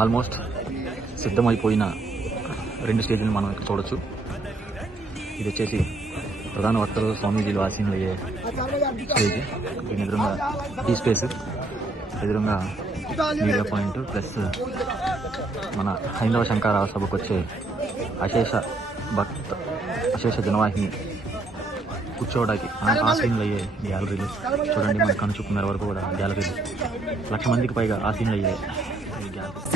Almost సిద్ధమైపోయిన 2 స్టేజ్లు మనం ఇక్కడ చూడొచ్చు. ఇది వచ్చేసి ప్రధాన వక్తలు స్వామీజీలు ఆసీనులయ్యే స్టేజ్. దీని ఎదురుగా టీ స్పేస్, ఎదురుగా మీడియా పాయింట్, ప్లస్ మన హైందవ శంకర సభకు వచ్చే అశేష జనవాహిని కూర్చోవడానికి ఆసీనులు అయ్యే గ్యాలరీలు చూడండి. మన కనుచూపు మేర వరకు కూడా గ్యాలరీలు 1,00,000 మందికి పైగా ఆసీనులు అయ్యే గ్యాలరీ.